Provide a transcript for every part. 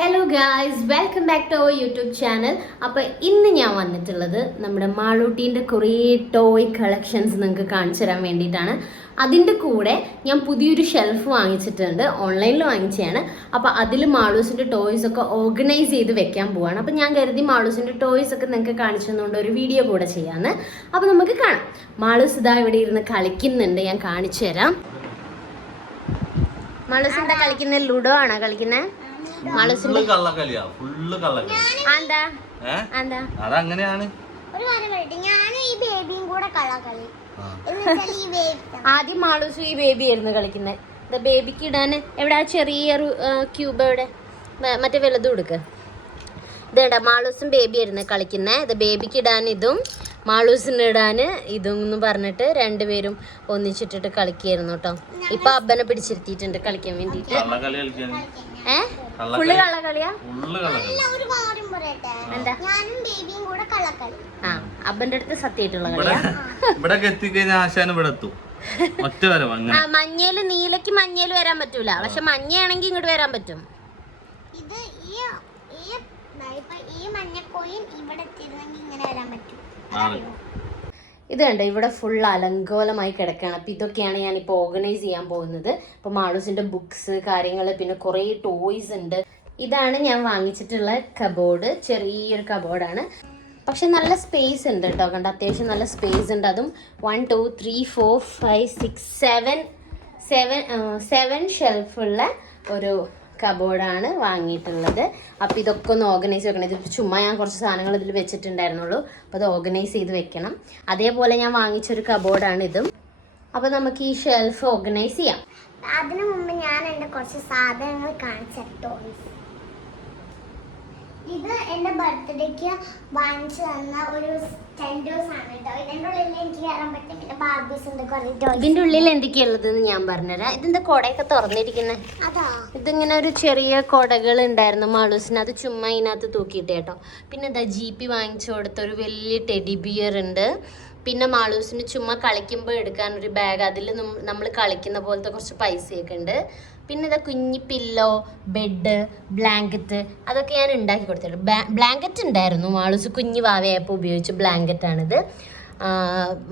Hello guys, welcome back to our YouTube channel. അപ്പോൾ ഇന്ന് ഞാൻ വന്നിട്ടുള്ളത് നമ്മുടെ മാളൂട്ടീൻ്റെ കുറേ ടോയ് കളക്ഷൻസ് നിങ്ങൾക്ക് കാണിച്ചു തരാൻ വേണ്ടിയിട്ടാണ്. അതിൻ്റെ കൂടെ ഞാൻ പുതിയൊരു ഷെൽഫ് വാങ്ങിച്ചിട്ടുണ്ട്, ഓൺലൈനിൽ വാങ്ങിച്ചതാണ്. അപ്പോൾ അതിൽ മാളൂസിൻ്റെ ടോയ്സ് ഒക്കെ ഓർഗനൈസ് ചെയ്ത് വെക്കാൻ പോവാണ്. അപ്പോൾ ഞാൻ കരുതി മാളൂസിൻ്റെ ടോയ്സ് ഒക്കെ നിങ്ങൾക്ക് കാണിച്ചു തന്നുകൊണ്ട് ഒരു വീഡിയോ കൂടെ ചെയ്യാമെന്ന്. അപ്പോൾ നമുക്ക് കാണാം. മാളൂസ് ഇതാ ഇവിടെ ഇരുന്ന് കളിക്കുന്നുണ്ട്, ഞാൻ കാണിച്ചു തരാം. മാളൂസ് എന്താ കളിക്കുന്നത്? ലുഡോ ആണോ കളിക്കുന്നത്? അതങ്ങനെയാണ്. ആദ്യം മാളൂസ് ഈ ബേബി ആയിരുന്നു കളിക്കുന്നത്. ബേബിക്ക് ഇടാൻ എവിടെ ചെറിയൊരു ക്യൂബ് എവിടെ മറ്റേ വലുതും കൊടുക്ക്. ഇതേടാ മാളൂസും ബേബി ആയിരുന്നു കളിക്കുന്നത്. ഇത് ബേബിക്ക് ഇടാൻ ഇതും മാളൂസിന് ഇടാൻ ഇതും എന്ന് പറഞ്ഞിട്ട് രണ്ടുപേരും ഒന്നിച്ചിട്ടിട്ട് കളിക്കായിരുന്നു കേട്ടോ. ഇപ്പൊ അബ്ബനെ പിടിച്ചിരുത്തിയിട്ടുണ്ട് കളിക്കാൻ വേണ്ടിട്ട്. ഫുള്ള് കള്ളക്കളിയാ? എന്താ അബ്ബന്റെ അടുത്ത് സത്യമായിട്ടുള്ള കളിയാ? മഞ്ഞയില് നീലക്ക് മഞ്ഞയില് വരാൻ പറ്റൂല, പക്ഷെ മഞ്ഞയാണെങ്കിൽ ഇങ്ങോട്ട് വരാൻ പറ്റും. ഇത് കണ്ടോ, ഇവിടെ ഫുൾ അലങ്കോലമായി കിടക്കുകയാണ്. അപ്പം ഇതൊക്കെയാണ് ഞാനിപ്പോൾ ഓർഗനൈസ് ചെയ്യാൻ പോകുന്നത്. ഇപ്പോൾ മാളൂസിൻ്റെ ബുക്സ് കാര്യങ്ങൾ, പിന്നെ കുറേ ടോയ്സ് ഉണ്ട്. ഇതാണ് ഞാൻ വാങ്ങിച്ചിട്ടുള്ള കബോർഡ്, ചെറിയൊരു കബോർഡാണ്. പക്ഷെ നല്ല സ്പേസ് ഉണ്ട് കേട്ടോ, കണ്ടോ അത്യാവശ്യം നല്ല സ്പേസ് ഉണ്ട്. അതും 1 2 3 4 5 6 7 ഷെൽഫുള്ള ഒരു കബോർഡാണ് വാങ്ങിയിട്ടുള്ളത്. അപ്പോൾ ഇതൊക്കെ ഒന്ന് ഓർഗനൈസ് വെക്കണം. ഇത് ചുമ്മാ ഞാൻ കുറച്ച് സാധനങ്ങൾ ഇതിൽ വെച്ചിട്ടുണ്ടായിരുന്നുള്ളൂ. അപ്പോൾ അത് ഓർഗനൈസ് ചെയ്ത് വെക്കണം. അതേപോലെ ഞാൻ വാങ്ങിച്ചൊരു കബോർഡാണ് ഇതും. അപ്പോൾ നമുക്ക് ഈ ഷെൽഫ് ഓർഗനൈസ് ചെയ്യാം. അതിനു മുമ്പ് ഞാൻ എൻ്റെ കുറച്ച് സാധനങ്ങൾ കാണിച്ചിട്ടോ. ഇത് എൻ്റെ ബർത്ത്ഡേക്ക് വാങ്ങിച്ചു തന്ന ഒരു ടെൻഡേഴ്സ് ആണ് കേട്ടോ. ഇതിൻ്റെ ഉള്ളിൽ എനിക്ക് കയറാൻ പറ്റും. പിന്നെ ബാർബീസ് ഉണ്ട് കുറേ ടോയ്സ്. ഇതിൻ്റെ ഉള്ളിൽ എന്തൊക്കെയുള്ളതെന്ന് ഞാൻ പറഞ്ഞുതരാം. ഇതിൻ്റെ കുടയൊക്കെ തുറന്നിരിക്കുന്നത് അതാ. ഇതിങ്ങനെ ഒരു ചെറിയ കുടകൾ ഉണ്ടായിരുന്നു മാളൂസിന്, അത് ചുമ്മാ ഇതിനകത്ത് തൂക്കിയിട്ട് കേട്ടോ. പിന്നെ എന്താ GP വാങ്ങിച്ചു കൊടുത്ത ഒരു വലിയ ടെഡി ബിയർ ഉണ്ട്. പിന്നെ മാളൂസിന് ചുമ്മാ കളിക്കുമ്പോൾ എടുക്കാൻ ഒരു ബാഗ്, അതിൽ നമ്മൾ കളിക്കുന്ന പോലത്തെ കുറച്ച് പൈസയൊക്കെ ഉണ്ട്. പിന്നെ ഇതാ കുഞ്ഞി പില്ലോ, ബെഡ്, ബ്ലാങ്കറ്റ്, അതൊക്കെ ഞാൻ ഉണ്ടാക്കി കൊടുത്തിട്ടുണ്ട്. ബ്ലാങ്കറ്റ് ഉണ്ടായിരുന്നു, മാളൂസ് കുഞ്ഞി വാവയായപ്പോൾ ഉപയോഗിച്ച ബ്ലാങ്കറ്റാണിത്.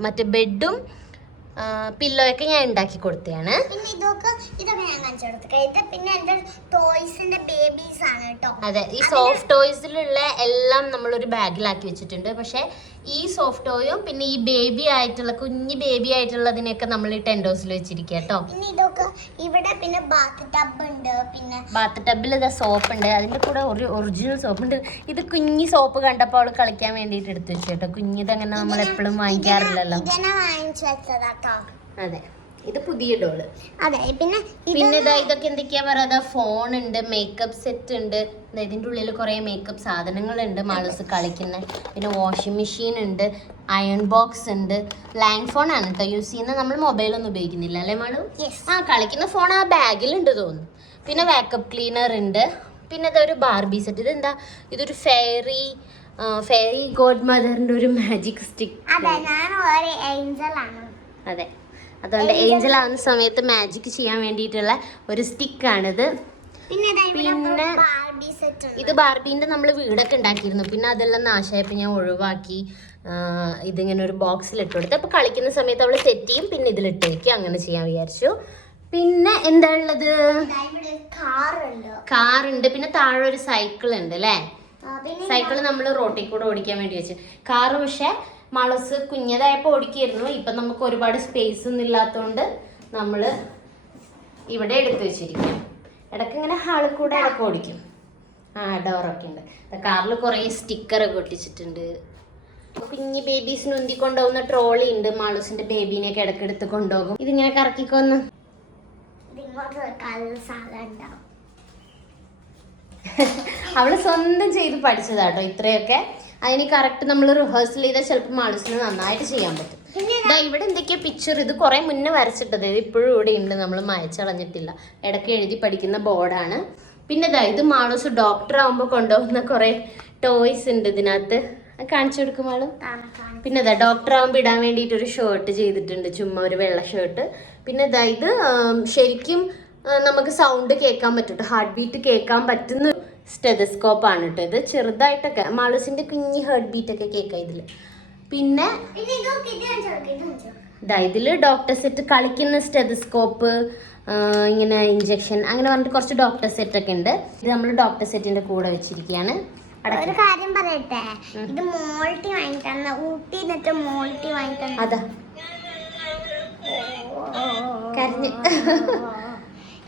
മറ്റേ ബെഡും പില്ലോയൊക്കെ ഞാൻ ഉണ്ടാക്കി കൊടുത്തതാണ്. പിന്നെ ഇതൊക്കെ ഞാൻ കാണിച്ചു കൊടുത്തത്. പിന്നെ എൻ്റെ ടോയ്സിന്റെ ബേബീസ് ആണ് കേട്ടോ. അതെ, ഈ സോഫ്റ്റ് ടോയ്സിലുള്ള എല്ലാം നമ്മളൊരു ബാഗിലാക്കി വെച്ചിട്ടുണ്ട്. പക്ഷെ ഈ സോഫ്റ്റ് ടോയും പിന്നെ ഈ ബേബി ആയിട്ടുള്ള കുഞ്ഞി ബേബി ആയിട്ടുള്ളതിനെയൊക്കെ നമ്മൾ ഈ ടെൻഡോസിൽ വെച്ചിരിക്കുക കേട്ടോ. പിന്നെ ഇതൊക്കെ ഇവിടെ പിന്നെ ബാത്ത് ടബ് ഉണ്ട്. പിന്നെ ബാത്ത് ടബിൽ ഇതാ സോപ്പ് ഉണ്ട്, അതിൻ്റെ കൂടെ ഒരു ഒറിജിനൽ സോപ്പ് ഉണ്ട്. ഇത് കുഞ്ഞി സോപ്പ് കണ്ടപ്പോൾ അവൾ കളിക്കാൻ വേണ്ടിയിട്ട് എടുത്തു വെച്ചു കേട്ടോ. കുഞ്ഞിത് അങ്ങനെ നമ്മൾ എപ്പോഴും വാങ്ങിക്കാറില്ലല്ലോ. അതെ, ഇത് പുതിയ ഡോള്. അതെ. പിന്നെ ഇതൊക്കെ എന്തൊക്കെയാ പറയാ, ഫോൺ ഉണ്ട്, മേക്കപ്പ് സെറ്റ് ഉണ്ട്. ഇതിൻ്റെ ഉള്ളിൽ കുറേ മേക്കപ്പ് സാധനങ്ങളുണ്ട് മാളൂസ് കളിക്കുന്ന. പിന്നെ വാഷിംഗ് മെഷീൻ ഉണ്ട്, അയൺ ബോക്സ് ഉണ്ട്. ലാൻഡ് ഫോൺ ആണ് കേട്ടോ യൂസ് ചെയ്യുന്നത്, നമ്മൾ മൊബൈലൊന്നും ഉപയോഗിക്കുന്നില്ല അല്ലേ മാളു? കളിക്കുന്ന ഫോൺ ആ ബാഗിലുണ്ട് തോന്നുന്നു. പിന്നെ വാക്കപ്പ് ക്ലീനർ ഉണ്ട്. പിന്നെ ഇതൊരു ബാർബി സെറ്റ്. ഇതെന്താ, ഇതൊരു ഫെയറി ഗോഡ് മദറിന്റെ ഒരു മാജിക് സ്റ്റിക്ക്. അതെ, അതുകൊണ്ട് ഏഞ്ചൽ ആവുന്ന സമയത്ത് മാജിക് ചെയ്യാൻ വേണ്ടിയിട്ടുള്ള ഒരു സ്റ്റിക്കാണിത്. പിന്നെ ഇത് ബാർബീൻ്റെ നമ്മൾ വീടൊക്കെ ഉണ്ടാക്കിയിരുന്നു. പിന്നെ അതെല്ലാം നാശമായപ്പോൾ ഞാൻ ഒഴിവാക്കി ഇതിങ്ങനെ ഒരു ബോക്സിൽ ഇട്ട് കൊടുത്തു. അപ്പോൾ കളിക്കുന്ന സമയത്ത് അവൾ സെറ്റ് ചെയ്യും, പിന്നെ ഇതിലിട്ട് വയ്ക്കും. അങ്ങനെ ചെയ്യാൻ വിചാരിച്ചു. പിന്നെ എന്താ ഉള്ളത്, കാറുണ്ട്. പിന്നെ താഴെ ഒരു സൈക്കിൾ ഉണ്ട് അല്ലേ. സൈക്കിൾ നമ്മൾ റോട്ടിൽ കൂടെ ഓടിക്കാൻ വേണ്ടി വെച്ചു. കാറ് പക്ഷെ മാളൂസ് കുഞ്ഞതായപ്പോൾ ഓടിക്കായിരുന്നു. ഇപ്പം നമുക്ക് ഒരുപാട് സ്പേസ് ഒന്നും ഇല്ലാത്തതുകൊണ്ട് നമ്മൾ ഇവിടെ എടുത്തു വെച്ചിരിക്കും. ഇടയ്ക്ക് ഇങ്ങനെ ഹാളിൽ കൂടെ ഇടയ്ക്ക് ഓടിക്കും. ഡോറൊക്കെ ഉണ്ട്. കാറിൽ കുറേ സ്റ്റിക്കറൊക്കെ ഒട്ടിച്ചിട്ടുണ്ട്. കുഞ്ഞി ബേബീസിന് ഉന്തി കൊണ്ടുപോകുന്ന ട്രോളി ഉണ്ട്. മാളൂസിന്റെ ബേബീനെയൊക്കെ ഇടയ്ക്കെടുത്ത് കൊണ്ടുപോകും. ഇതിങ്ങനെ കറക്കിക്കൊന്ന് അവള് സ്വന്തം ചെയ്ത് പഠിച്ചതാട്ടോ ഇത്രയൊക്കെ. അതിന് കറക്റ്റ് നമ്മൾ റിഹേഴ്സൽ ചെയ്താൽ ചിലപ്പോൾ മാളൂസിന് നന്നായിട്ട് ചെയ്യാൻ പറ്റും. ഇവിടെ എന്തൊക്കെയാ പിക്ചർ, ഇത് കുറെ മുന്നേ വരച്ചിട്ടത്, ഇത് ഇപ്പോഴും ഇവിടെ ഉണ്ട്, നമ്മൾ മായച്ചളഞ്ഞിട്ടില്ല. ഇടയ്ക്ക് എഴുതി പഠിക്കുന്ന ബോർഡാണ്. പിന്നെ ഇത് മാളൂസ് ഡോക്ടർ ആകുമ്പോൾ കൊണ്ടുപോകുന്ന കുറെ ടോയ്സ് ഉണ്ട് ഇതിനകത്ത്. കാണിച്ചു കൊടുക്കും ആള്. പിന്നെ ഡോക്ടർ ആകുമ്പോൾ ഇടാൻ വേണ്ടിയിട്ട് ഒരു ഷർട്ട് ചെയ്തിട്ടുണ്ട്, ചുമ്മാ ഒരു വെള്ള ഷർട്ട്. പിന്നെ ഇത് ശരിക്കും നമുക്ക് സൗണ്ട് കേൾക്കാൻ പറ്റും, ഹാർട്ട് ബീറ്റ് കേൾക്കാൻ പറ്റുന്ന സ്റ്റെതസ്കോപ്പ് ആണ് കേട്ടോ ഇത്. ചെറുതായിട്ടൊക്കെ മാളൂസിന്റെ കുഞ്ഞി ഹേർട്ട് ബീറ്റ് ഒക്കെ കേൾക്കാം ഇതില്. പിന്നെ ഇതില് ഡോക്ടർ സെറ്റ്, കളിക്കുന്ന സ്റ്റെതസ്കോപ്പ്, ഇങ്ങനെ ഇഞ്ചക്ഷൻ, അങ്ങനെ പറഞ്ഞിട്ട് കുറച്ച് ഡോക്ടർ സെറ്റ് ഒക്കെ ഉണ്ട്. ഇത് നമ്മൾ ഡോക്ടർ സെറ്റിന്റെ കൂടെ വെച്ചിരിക്കുകയാണ്. ഒരു കാര്യം പറയട്ടെ, ഇത് മോൾട്ടി വാങ്ങിത്തന്ന, ഊട്ടി എന്നിട്ട് മോൾട്ടി വാങ്ങിത്തന്ന. അതാ കരഞ്ഞ്.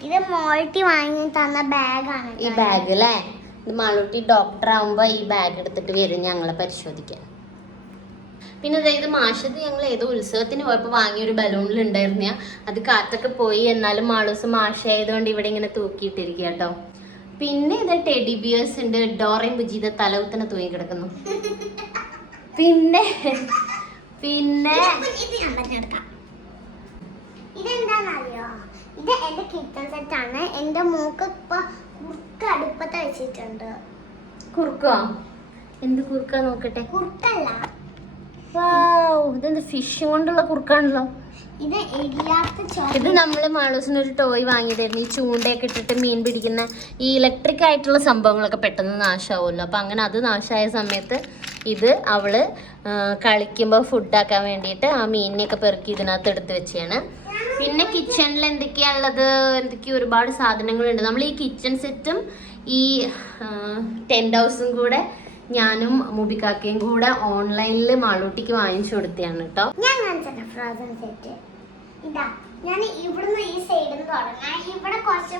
ഇത് മോൾട്ടി വാങ്ങി തന്ന ബാഗാണ്. ഈ ബാഗ് അല്ലേ, ഇത് മാളൂട്ടി ഡോക്ടർ ആവുമ്പോ ഈ ബാഗ് എടുത്തിട്ട് വരും ഞങ്ങളെ പരിശോധിക്കാൻ. പിന്നെ അതായത് മാഷത് ഞങ്ങൾ ഏതോ ഉത്സവത്തിന് പോയപ്പോൾ വാങ്ങിയൊരു ബലൂണിൽ ഉണ്ടായിരുന്ന, അത് കാറ്റൊക്കെ പോയി. എന്നാലും മാളൂസ് മാഷായതുകൊണ്ട് ഇവിടെ ഇങ്ങനെ തൂക്കിയിട്ടിരിക്കുക കേട്ടോ. പിന്നെ ഇത് ടെഡി ബിയേഴ്സ് ഉണ്ട്. ഡോറയും ബുജിയുടെ തലകുത്തനെ തൂങ്ങി കിടക്കുന്നു. പിന്നെ പിന്നെ ഇതെന്താണെന്നറിയോ, ഇത് എന്റെ കിച്ചൺ സെറ്റ് ആണ്. എന്റെ മൂക്ക് ഇപ്പൊ കുറുക്ക് അടുപ്പത്ത് വെച്ചിട്ടുണ്ട്. കുറുക്കോ? എന്ത് കുറുക്കാ നോക്കട്ടെ. കുറുക്കല്ല, ഇതെന്ത് ഫിഷ് കൊണ്ടുള്ള കുറുക്കാണല്ലോ. ഇത് ഇല്ലാത്ത ഇത് നമ്മള് മാളൂസിന് ഒരു ടോയ് വാങ്ങിയതായിരുന്നു. ഈ ചൂണ്ടയൊക്കെ ഇട്ടിട്ട് മീൻ പിടിക്കുന്ന ഈ ഇലക്ട്രിക് ആയിട്ടുള്ള സംഭവങ്ങളൊക്കെ പെട്ടെന്ന് നാശമാവുമല്ലോ. അപ്പൊ അങ്ങനെ അത് നാശമായ സമയത്ത് ഇത് അവള് കളിക്കുമ്പോൾ ഫുഡാക്കാൻ വേണ്ടിയിട്ട് ആ മീനിനെയൊക്കെ പെറുക്കി ഇതിനകത്ത് എടുത്ത് വെച്ചാണ്. പിന്നെ കിച്ചണിൽ എന്തൊക്കെയാ ഉള്ളത്, എന്തൊക്കെയോ ഒരുപാട് സാധനങ്ങളുണ്ട്. നമ്മൾ ഈ കിച്ചൺ സെറ്റും ഈ ടെന്റ് ഹൗസും കൂടെ ഞാനും മുബിക്കാക്കയും കൂടെ ഓൺലൈനിൽ മാളൂട്ടിക്ക് വാങ്ങിച്ചു കൊടുത്തതാണ് കേട്ടോ. ഞാൻ കാണിച്ചത് ഫ്രോസൺ സെറ്റ്. ഇതാ, ഞാൻ ഇവിടുന്ന് ഈ സൈഡിൽ നിന്ന് തുടങ്ങാം. ഇവിടെ കുറച്ച്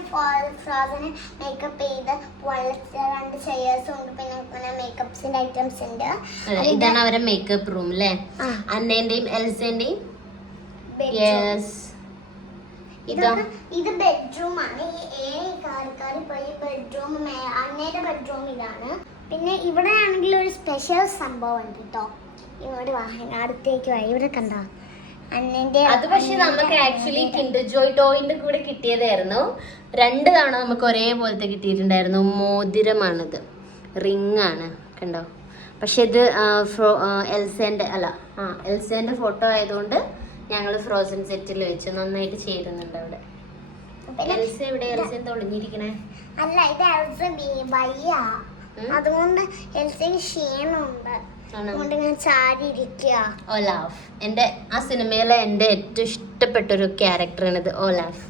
ഫ്രോസൺ മേക്കപ്പ് ചെയ്ത് രണ്ട് ചെയേഴ്സും ഉണ്ട്. പിന്നെ ഇങ്ങനെ മേക്കപ്സിന്റെ ഐറ്റംസ് ഉണ്ട്. ഇതാണ് അവരെ മേക്കപ്പ് റൂം അല്ലേ, അന്നേന്റെയും എൽസന്റെയും. ഇത് ബെഡ്റൂം ആണ്. ഈ കാറിക്കാരി പോയി ബെഡ്റൂം, അന്നേന്റെ ബെഡ്റൂം ഇതാണ്. പിന്നെ ഇവിടെ ആണെങ്കിൽ ഒരു സ്പെഷ്യൽ സംഭവം ഉണ്ട് കേട്ടോ. ഇങ്ങോട്ട് വാഹനം അടുത്തേക്ക് വാ. ഇവിടെ കണ്ടോ അന്നേന്റെ. അത് പക്ഷെ നമുക്ക് ആക്ച്വലി കിൻഡർ ജോയ് ടോയിന്റെ കൂടെ കിട്ടിയതായിരുന്നു. 2 തവണ നമുക്ക് ഒരേപോലത്തെ കിട്ടിയിട്ടുണ്ടായിരുന്നു. മോതിരമാണിത്, റിംഗ് ആണ് കണ്ടോ. പക്ഷെ ഇത് എൽസേന്റെ ഫോട്ടോ ആയതുകൊണ്ട് ഞങ്ങൾ ഫ്രോസൺ സെറ്റിൽ വെച്ച് നന്നായിട്ട് ചേരുന്നുണ്ട് അവിടെ. എൽസ എവിടെ? എൽസ എന്താ ഒളിഞ്ഞിരിക്കണേ? അല്ല, ഇത് എൽസ വയ്യ, അതുകൊണ്ട് എൽസയ്ക്ക് ക്ഷീണമുണ്ട്. അതുകൊണ്ട് ഞാൻ ചാടി ഇരിക്കുക. ഓലാഫ്, എന്റെ ആ സിനിമയിലെ എന്റെ ഏറ്റവും ഇഷ്ടപ്പെട്ട ഒരു ക്യാരക്ടറാണിത്, ഓലാഫ്.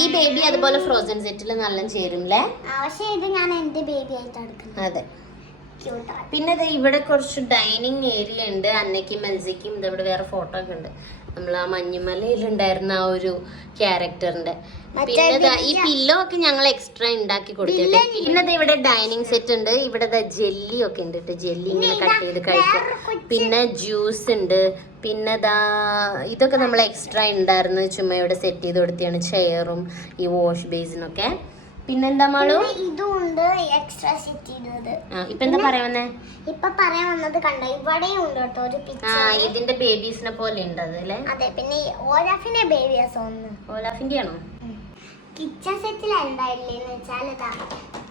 ഈ ബേബി അതുപോലെ ഫ്രോസൺ സെറ്റിൽ നല്ല ചേരും അല്ലേ. പക്ഷേ ഇത് ഞാൻ എന്റെ ബേബി ആയിട്ട് എടുക്കുന്നത്. അതെ. പിന്നെ ഇവിടെ കുറച്ച് ഡൈനിങ് ഏരിയ ഉണ്ട്. അന്നയ്ക്കും മെൽസിക്കും ഇവിടെ വേറെ ഫോട്ടോ ഒക്കെ ഉണ്ട്. നമ്മൾ ആ മഞ്ഞുമലയിൽ ഉണ്ടായിരുന്ന ആ ഒരു ക്യാരക്ടറിന്റെ. പിന്നെ ഈ പില്ലോ ഒക്കെ ഞങ്ങൾ എക്സ്ട്രാ ഉണ്ടാക്കി കൊടുത്തിട്ട്. പിന്നെ ഇവിടെ ഡൈനിങ് സെറ്റ് ഉണ്ട്. ഇവിടെ ജെല്ലി ഒക്കെ ഉണ്ട് കേട്ടോ. ജെല്ലി ഇങ്ങനെ കട്ട് ചെയ്ത് കഴിക്കാം. പിന്നെ ജ്യൂസ് ഉണ്ട്. പിന്നെ ഇതൊക്കെ നമ്മൾ എക്സ്ട്രാ ഉണ്ടായിരുന്നു. ചുമ്മാ ഇവിടെ സെറ്റ് ചെയ്ത് കൊടുത്തിയാണ്, ചെയറും ഈ വാഷ് ബേസിനൊക്കെ. പിന്നെന്താ മാളു, ഇതുണ്ട് എക്സ്ട്രാ സെറ്റ് ചെയ്തത്. ഇപ്പൊ എന്താ പറയാൻ വന്നേ? ഇപ്പൊ പറയാൻ വന്നത് കണ്ടോ, ഇവിടെയും ഉണ്ട് കേട്ടോ ഒരു പിക്ചർ. ഇതിന്റെ ബേബീസിനെ പോലെ ഉണ്ട് അത് അല്ലേ. അതെ. പിന്നെ ഓലാഫിന്റെ ബേബിയാസ് ഒന്ന്. ഓലാഫിന്റെ ആണോ? കിച്ചൺ സെറ്റിൽ എന്തായില്ലേന്ന് വെച്ചാൽ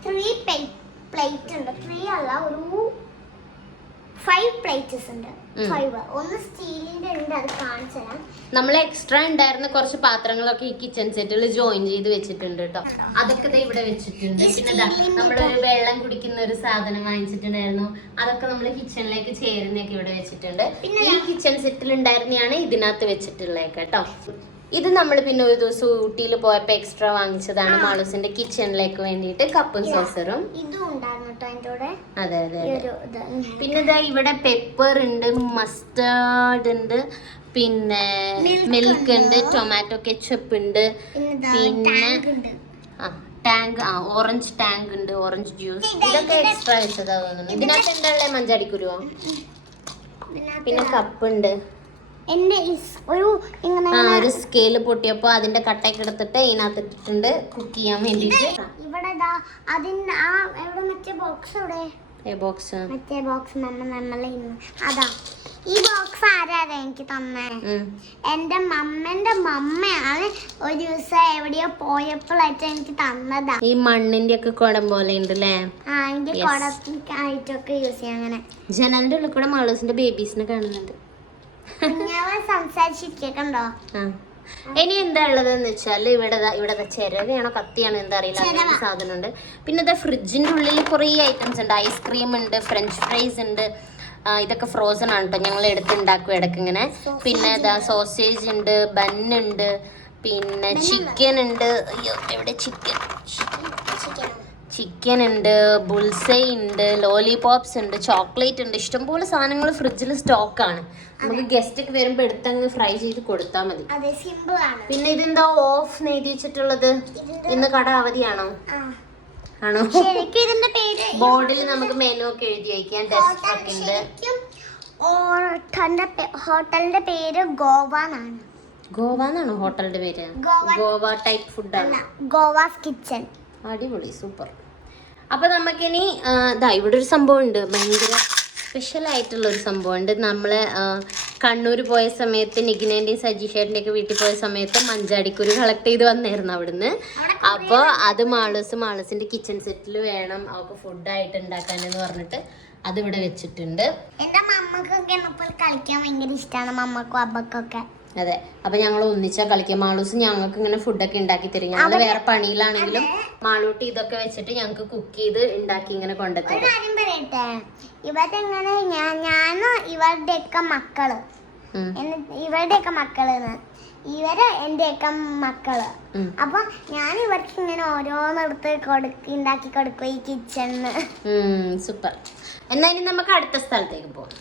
3 പ്ലേറ്റ് ഉണ്ട്. 3 അല്ല, ഒരു 5 പ്ലേറ്റ്സ് ഉണ്ട്. 5 ഒന്ന് സ്റ്റീലിന്റെ ഉണ്ട്, അത് കാണിച്ചു തരാം. നമ്മൾ എക്സ്ട്രാ ഉണ്ടായിരുന്ന കുറച്ച് പാത്രങ്ങളൊക്കെ ഈ കിച്ചൺ സെറ്റിൽ ജോയിൻ ചെയ്ത് വെച്ചിട്ടുണ്ട് കേട്ടോ. അതൊക്കെ ഇവിടെ വെച്ചിട്ടുണ്ട്. പിന്നെ നമ്മളൊരു വെള്ളം കുടിക്കുന്ന ഒരു സാധനം വാങ്ങിച്ചിട്ടുണ്ടായിരുന്നു. അതൊക്കെ നമ്മൾ കിച്ചണിലേക്ക് ചേരുന്നൊക്കെ ഇവിടെ വെച്ചിട്ടുണ്ട്. പിന്നെ ഈ കിച്ചൺ സെറ്റിൽ ഉണ്ടായിരുന്നതാണ് ഇതിനകത്ത് വെച്ചിട്ടുള്ളത് കേട്ടോ. ഇത് നമ്മൾ പിന്നെ ഒരു ദിവസം ഊട്ടിയിൽ പോയപ്പോ എക്സ്ട്രാ വാങ്ങിച്ചതാണ് മാളൂസിന്റെ കിച്ചണിലേക്ക് വേണ്ടിയിട്ട്, കപ്പും സോസറും. അതെ അതെ. പിന്നെ ഇവിടെ പെപ്പർ ഉണ്ട്, മസ്റ്റേർഡ് ഉണ്ട്, പിന്നെ മിൽക്ക് ഉണ്ട്, ടൊമാറ്റോ കെച്ചപ്പ് ഉണ്ട്, പിന്നെ ടാങ്ക്, ഓറഞ്ച് ടാങ്ക് ഉണ്ട്, ഓറഞ്ച് ജ്യൂസ്. ഇതൊക്കെ എക്സ്ട്രാ വെച്ചതാ തോന്നുന്നു. ഇതിനകത്ത് എന്താ ഉള്ളത്? മഞ്ചാടിക്കുരുവോ? പിന്നെ കപ്പ് ഉണ്ട്. ഒരു സ്കെയില് പൊട്ടിയപ്പോ അതിന്റെ കട്ടയൊക്കെ എടുത്തിട്ട് ഇതിനകത്ത് ഇട്ടിട്ടുണ്ട് കുക്ക് ചെയ്യാൻ വേണ്ടിട്ട്. ഇവിടെ അതാ ഈ ബോക്സ് ആരാ എനിക്ക് തന്നെ? എന്റെ മമ്മന്റെ മമ്മയാണ് ഒരു ദിവസം എവിടെയോ പോയപ്പോഴായിട്ട് എനിക്ക് തന്നതാ. ഈ മണ്ണിന്റെ ഒക്കെ കുടം പോലെ ഉണ്ട് അല്ലേ? എനിക്ക് കുടത്തിനായിട്ടൊക്കെ യൂസ് ചെയ്യാം. അങ്ങനെ ജനലിന്റെ ഉള്ളിൽ കൂടെ മാളൂസിന്റെ ബേബീസിനെ കാണുന്നുണ്ട്. ഞാൻ സംസാരിച്ചിരിക്കണ്ടോ? ഇനി എന്താ ഉള്ളതെന്ന് വെച്ചാൽ ഇവിടെ ചിരവയാണോ കത്തിയാണോ എന്താ അറിയില്ല, അങ്ങനെ സാധനം ഉണ്ട്. പിന്നെ ഇതാ ഫ്രിഡ്ജിന്റെ ഉള്ളിൽ കുറേ ഐറ്റംസ് ഉണ്ട്. ഐസ്ക്രീം ഉണ്ട്, ഫ്രഞ്ച് ഫ്രൈസ് ഉണ്ട്. ഇതൊക്കെ ഫ്രോസൺ ആണ് കേട്ടോ, ഞങ്ങൾ എടുത്തുണ്ടാക്കും ഇടയ്ക്ക് ഇങ്ങനെ. പിന്നെ ഇതാ സോസേജ് ഉണ്ട്, ബന്നുണ്ട്, പിന്നെ ചിക്കൻ ഉണ്ട്. അയ്യോ എവിടെ ചിക്കൻ ഉണ്ട്, ബുൾസൈ ഉണ്ട്, ലോലിപോപ്സ് ഉണ്ട്, ചോക്ലേറ്റ് ഉണ്ട്. ഇഷ്ടംപോലെ സാധനങ്ങൾ ഫ്രിഡ്ജിൽ സ്റ്റോക്കാണ്. നമുക്ക് ഗസ്റ്റ് ഒക്കെ വരുമ്പോ എടുത്തങ്ങ് ഫ്രൈ ചെയ്ത് കൊടുത്താൽ മതി. പിന്നെ ഇതെന്താ ഓഫ് എഴുതി വെച്ചിട്ടുള്ളത്? ഇന്ന് കട അവധിയാണോ? ആണോ? ബോർഡിൽ നമുക്ക് മെനു ഒക്കെ എഴുതി വയ്ക്കാം. ടെസ്റ്റ് ഒക്കെ ഉണ്ട്. ഹോട്ടലിന്റെ പേര് ഗോവാന്നാണ്. ഗോവാന്നാണോ ഹോട്ടലിന്റെ പേര്? ഗോവ ടൈപ്പ് ഫുഡാണ്. ഗോവാസ് കിച്ചൺ. അടിപൊളി, സൂപ്പർ. അപ്പൊ നമുക്കിനി ഇവിടെ ഒരു സംഭവം ഉണ്ട്, ഭയങ്കര സ്പെഷ്യൽ ആയിട്ടുള്ള ഒരു സംഭവമുണ്ട്. നമ്മള് കണ്ണൂർ പോയ സമയത്ത് നിഖിനേന്റെയും സജീഷേട്ടൻ്റെ ഒക്കെ വീട്ടിൽ പോയ സമയത്ത് മഞ്ചാടിക്കുരു കളക്ട് ചെയ്ത് വന്നായിരുന്നു അവിടുന്ന്. അപ്പോൾ അത് മാളൂസിന്റെ കിച്ചൺ സെറ്റിൽ വേണം അവർക്ക് ഫുഡായിട്ട് ഉണ്ടാക്കാനെന്ന് പറഞ്ഞിട്ട് അതിവിടെ വെച്ചിട്ടുണ്ട്. എന്റെ മമ്മക്കൊക്കെ കളിക്കാൻ ഭയങ്കര ഇഷ്ടമാണ്, മമ്മക്കും അബ്ബക്കൊക്കെ. അതെ, അപ്പൊ ഞങ്ങൾ ഒന്നിച്ചാ കളിക്കാം. മാളൂസ് ഞങ്ങൾക്ക് ഇങ്ങനെ ഫുഡൊക്കെ ഉണ്ടാക്കി തരും. ഞങ്ങൾ വേറെ പണിയിലാണെങ്കിലും മാളൂട്ടി ഇതൊക്കെ വെച്ചിട്ട് ഞങ്ങൾക്ക് കുക്ക് ചെയ്ത് ഉണ്ടാക്കി ഇങ്ങനെ കൊണ്ടുത്തരും. കാര്യം പറയട്ടെ, ഇവരെങ്ങനെ ഞാനും ഇവരുടെയൊക്കെ മക്കള് ഇവര് എന്റെയൊക്കെ മക്കള്. അപ്പൊ ഞാൻ ഇവർക്ക് ഇങ്ങനെ ഓരോന്നെടുത്ത് ഉണ്ടാക്കി കൊടുക്കും ഈ കിച്ചണിന്ന്. സൂപ്പർ. എന്നാലും നമുക്ക് അടുത്ത സ്ഥലത്തേക്ക് പോകാം.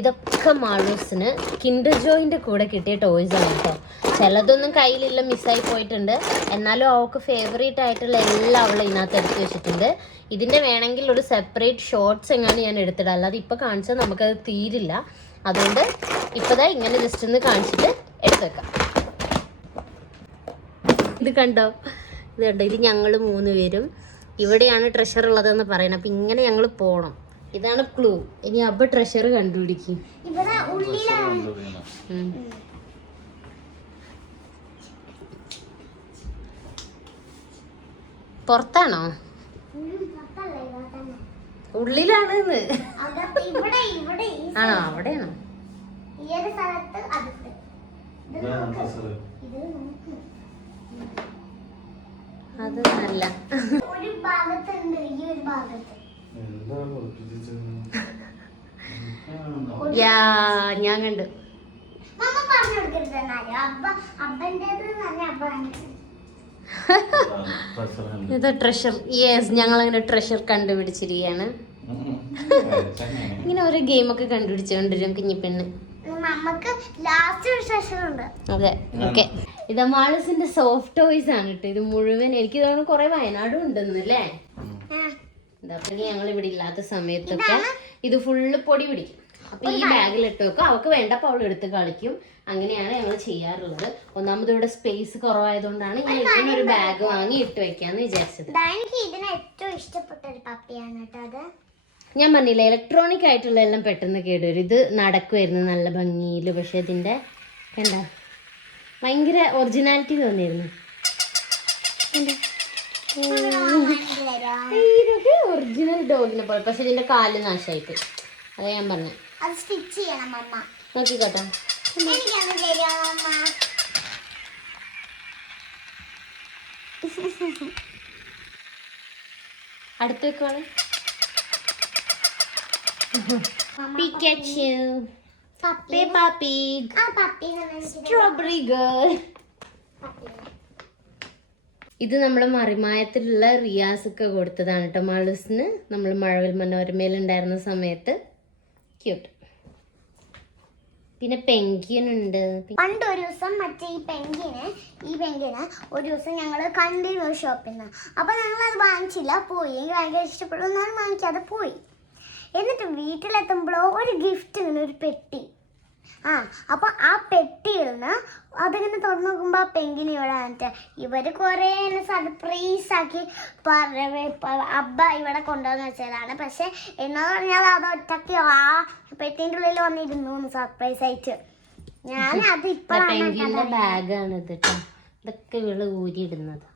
ഇതൊക്കെ മാളൂസിന് കിൻഡർ ജോയിൻ്റെ കൂടെ കിട്ടിയ ടോയ്സ് ആണ് കേട്ടോ. ചിലതൊന്നും കയ്യിലില്ല, മിസ്സായി പോയിട്ടുണ്ട്. എന്നാലും അവൾക്ക് ഫേവറേറ്റ് ആയിട്ടുള്ള എല്ലാം അവൾ ഇതിനകത്ത് എടുത്ത് വെച്ചിട്ടുണ്ട്. ഇതിൻ്റെ വേണമെങ്കിൽ ഒരു സെപ്പറേറ്റ് ഷോർട്സ് എങ്ങാനും ഞാൻ എടുത്തിടാം, അല്ലാതെ ഇപ്പോൾ കാണിച്ചാൽ നമുക്കത് തീരില്ല. അതുകൊണ്ട് ഇപ്പോഴാ ഇങ്ങനെ ജസ്റ്റ് ഒന്ന് കാണിച്ചിട്ട് എടുത്ത് വെക്കാം. ഇത് കണ്ടോ, ഇത് ഞങ്ങൾ 3 പേരും ഇവിടെയാണ് ട്രഷർ ഉള്ളതെന്ന് പറയുന്നത്. അപ്പം ഇങ്ങനെ ഞങ്ങൾ പോകണം. ഇതാണ് ക്ലൂ. ഇനി അബ്ബ ട്രഷർ കണ്ടുപിടിക്കും. പുറത്താണോ? ഉള്ളിലാണ്. ആണോ? അവിടെയാണോ? അത് നല്ല ഞാൻ കണ്ടു. ഇത് ട്രഷർ. യെസ്, ഞങ്ങൾ അങ്ങനെ ട്രഷർ കണ്ടുപിടിച്ചിരിക്കുകയാണ്. ഇങ്ങനെ ഓരോ ഗെയിമൊക്കെ കണ്ടുപിടിച്ചുകൊണ്ടിരും കുഞ്ഞിപ്പെണ്ണ്. അതെ, ഓക്കെ. ഇത് മാളൂസിന്റെ സോഫ്റ്റ് ടോയ്സ് ആണ് കേട്ടോ. ഇത് മുഴുവൻ എനിക്ക് തോന്നുന്നു കുറെ വയനാടും ഉണ്ടെന്നല്ലേ. അപ്പൊ ഞങ്ങൾ ഇവിടെ ഇല്ലാത്ത സമയത്തൊക്കെ ഇത് ഫുള്ള് പൊടി പിടിക്കും. അപ്പൊ ഈ ബാഗിൽ ഇട്ട് വെക്കും. അവൾക്ക് വേണ്ടപ്പോ അവൾ എടുത്ത് കളിക്കും. അങ്ങനെയാണ് ഞങ്ങൾ ചെയ്യാറുള്ളത്. ഒന്നാമത് ഇവിടെ സ്പേസ് കുറവായതുകൊണ്ടാണ് ഞാൻ ഇങ്ങനെ ഒരു ബാഗ് വാങ്ങി ഇട്ട് വെക്കാന്ന് വിചാരിച്ചത്. ഏറ്റവും ഇഷ്ടപ്പെട്ട ഒരു പപ്പിയാണ് കേട്ടോ അത്. ഞാൻ പറഞ്ഞില്ല, ഇലക്ട്രോണിക് ആയിട്ടുള്ള എല്ലാം പെട്ടെന്ന് കേടുവരും. ഇത് നടക്കുമായിരുന്നു നല്ല ഭംഗിയിൽ. പക്ഷെ ഇതിന്റെ എന്താ ഭയങ്കര ഒറിജിനാലിറ്റി തോന്നിയിരുന്നു. ഇതൊക്കെ ഒറിജിനൽ ഡോഗിനെ പോലെ. പക്ഷെ ഇതിന്റെ കാല് നാശമായിട്ട്. അതാ ഞാൻ പറഞ്ഞ നോക്കിക്കോട്ടെ. അടുത്ത് വെക്കുവാണ് പിക്കാച്ചു, പേപ്പ പിഗ്, സ്ട്രോബെറി ഗേൾ. ഇത് നമ്മൾ മറിമായത്തിലുള്ള റിയാസ് ഒക്കെ കൊടുത്തതാണ് കേട്ടോ മാളൂസിന്. നമ്മൾ മഴവിൽ മനോരമയിൽ ഉണ്ടായിരുന്ന സമയത്ത്. ക്യൂട്ട്. പിന്നെ പെങ്കിൻ ഉണ്ട്. പണ്ട് ഒരു ദിവസം മറ്റേ ഈ പെങ്കിന് ഒരു ദിവസം ഞങ്ങൾ കണ്ടിരുന്നു ഷോപ്പിൽ നിന്ന്. അപ്പോൾ ഞങ്ങൾ അത് വാങ്ങിച്ചില്ല, പോയി. എനിക്ക് ഭയങ്കര ഇഷ്ടപ്പെട്ടു, എന്നാലും വാങ്ങിക്കാതെ പോയി. എന്നിട്ട് വീട്ടിലെത്തുമ്പോഴോ ഒരു ഗിഫ്റ്റ് ഇങ്ങനെ ഒരു പെട്ടി. അപ്പോൾ ആ പെട്ടിയിൽ നിന്ന് അതിങ്ങനെ തുറന്നു നോക്കുമ്പോൾ ആ പെങ്കിന് ഇവിടെ വന്നിട്ട് ഇവർ കുറേ സർപ്രൈസ് ആക്കി അബ്ബ ഇവിടെ കൊണ്ടുവന്ന് വെച്ചതാണ്. പക്ഷെ എന്നോട് പറഞ്ഞാൽ അത് ഒറ്റയ്ക്ക് ആ പെട്ടീൻ്റെ ഉള്ളിൽ വന്നിരുന്നു സർപ്രൈസ് ആയിട്ട്. ഞാൻ അത് പെങ്കിന്റെ ബാഗാണ് ഇത് കേട്ടോ. ഇതൊക്കെ ഇവള് ഊരിയിടുന്നത്.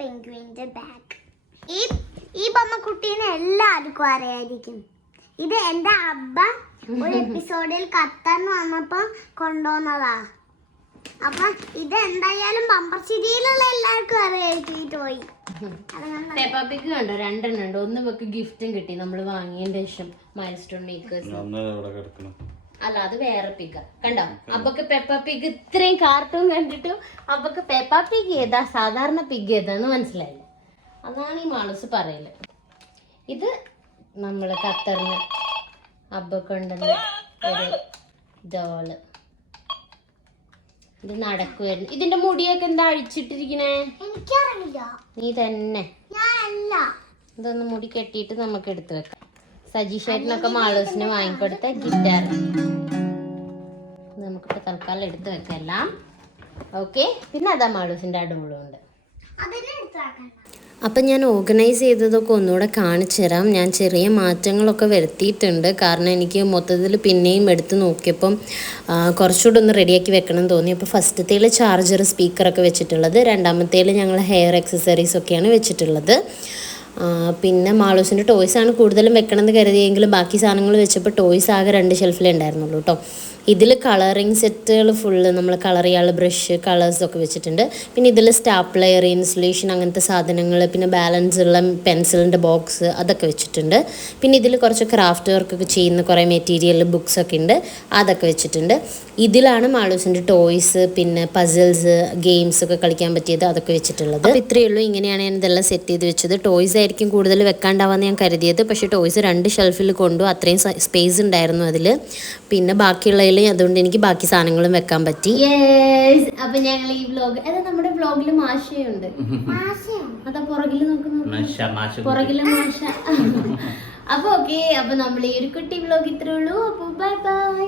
പെങ്കുവിന്റെ ബാഗ്. ഈ ബൊമ്മക്കുട്ടീനെ എല്ലാവർക്കും അറിയായിരിക്കും. ഇത് എൻ്റെ അബ്ബ ഒരു എപ്പിസോഡിൽ ഖത്തറിന് വന്നപ്പോ കൊണ്ടുവന്നതാ. അപ്പൊ ഇത് എന്തായാലും ബമ്പർച്ചിരിയിലുള്ള എല്ലാവർക്കും അറിയായിരിക്കും ഈ ടോയ്. പേപ്പ പിഗ് കണ്ടോ, 2 എണ്ണം ഉണ്ട്. ഒന്ന് വെക്ക് ഗിഫ്റ്റും കിട്ടി നമ്മൾ വാങ്ങിയതിന്റെ ശേഷം മൈൽ സ്റ്റോൺ മേക്കേഴ്സ്. അല്ല, അത് വേറെ പിഗ. കണ്ടോ, അപ്പൊക്ക് പെപ്പ പിഗ് ഇത്രയും കാർട്ടൂൺ കണ്ടിട്ടും അപ്പൊക്ക് പെപ്പ പിഗ് ഏതാ സാധാരണ പിഗ് ഏതാന്ന് മനസ്സിലായില്ല. അതാണ് ഈ മാളൂസ് പറയല്. ഇത് നമ്മള് ഖത്തറിന് അബ്ബക്കൊണ്ടെന്ന് ഒരു ഡോള്. ഇത് നടക്കുവായിരുന്നു. ഇതിന്റെ മുടിയൊക്കെ എന്താ അഴിച്ചിട്ടിരിക്കണേ? എനിക്കറിയില്ല. നീ തന്നെ. ഞാനല്ല. ഇതൊന്ന് മുടി കെട്ടിയിട്ട് നമുക്ക് എടുത്തു വെക്കാം. സജീഷേട്ടനൊക്കെ മാളൂസിന് വാങ്ങിക്കൊടുത്ത ഗിറ്റാർ നമുക്കിപ്പോ തൽക്കാലം എടുത്തു വെക്കാം എല്ലാം. ഓക്കെ. പിന്നെ അതാ മാളൂസിന്റെ അടവുകളും ഉണ്ട്. അപ്പം ഞാൻ ഓർഗനൈസ് ചെയ്തതൊക്കെ ഒന്നുകൂടെ കാണിച്ചു തരാം. ഞാൻ ചെറിയ മാറ്റങ്ങളൊക്കെ വരുത്തിയിട്ടുണ്ട്. കാരണം എനിക്ക് മൊത്തത്തിൽ പിന്നെയും എടുത്ത് നോക്കിയപ്പം കുറച്ചുകൂടെ ഒന്ന് റെഡിയാക്കി വെക്കണം എന്ന് തോന്നി. അപ്പോൾ ഫസ്റ്റത്തേൽ ചാർജർ സ്പീക്കറൊക്കെ വെച്ചിട്ടുള്ളത്, രണ്ടാമത്തേൽ ഞങ്ങൾ ഹെയർ ആക്സസറീസൊക്കെയാണ് വെച്ചിട്ടുള്ളത്. പിന്നെ മാളൂസിൻ്റെ ടോയ്സാണ് കൂടുതലും വെക്കണമെന്ന് കരുതിയെങ്കിലും ബാക്കി സാധനങ്ങൾ വെച്ചപ്പോൾ ടോയ്സ് ആകെ 2 ഷെൽഫിലേ ഉണ്ടായിരുന്നുള്ളൂ കേട്ടോ. ഇതിൽ കളറിങ് സെറ്റുകൾ ഫുള്ള് നമ്മൾ കളർ ചെയ്യാനുള്ള ബ്രഷ് കളേഴ്സൊക്കെ വെച്ചിട്ടുണ്ട്. പിന്നെ ഇതിൽ സ്റ്റാപ്ലയർ, ഇൻസുലേഷൻ അങ്ങനത്തെ സാധനങ്ങൾ, പിന്നെ ബാലൻസ് ഉള്ള പെൻസിലിൻ്റെ ബോക്സ് അതൊക്കെ വെച്ചിട്ടുണ്ട്. പിന്നെ ഇതിൽ കുറച്ച് ക്രാഫ്റ്റ് വർക്കൊക്കെ ചെയ്യുന്ന കുറേ മെറ്റീരിയൽ ബുക്സൊക്കെ ഉണ്ട്, അതൊക്കെ വെച്ചിട്ടുണ്ട്. ഇതിലാണ് മാളൂസിൻ്റെ ടോയ്സ്, പിന്നെ പസിൽസ്, ഗെയിംസ് ഒക്കെ കളിക്കാൻ പറ്റിയത് അതൊക്കെ വെച്ചിട്ടുള്ളത്. അപ്പോൾ ഇത്രയേ ഉള്ളൂ. ഇങ്ങനെയാണ് ഞാൻ ഇതെല്ലാം സെറ്റ് ചെയ്ത് വെച്ചത്. ടോയ്സ് ആയിരിക്കും കൂടുതൽ വെക്കാണ്ടാവാന്ന് ഞാൻ കരുതിയത്, പക്ഷേ ടോയ്സ് 2 ഷെൽഫിൽ കൊണ്ടു. അത്രയും സ്പേസ് ഉണ്ടായിരുന്നു അതിൽ. പിന്നെ ബാക്കിയുള്ളതിൽ അതുകൊണ്ട് എനിക്ക് ബാക്കി സാധനങ്ങളും വെക്കാൻ പറ്റി. അപ്പൊ ഞങ്ങൾ ഈ വ്ലോഗ്, അതാ നമ്മുടെ വ്ലോഗിൽ മാഷയുണ്ട്. അതാ പുറകില് നോക്കുന്നു, പുറകില് മാഷ. അപ്പൊ ഓക്കെ, അപ്പൊ നമ്മൾ ഈ ഒരു കുട്ടി വ്ലോഗ് ഇത്രേ ഉള്ളൂ. അപ്പൊ ബൈ ബൈ.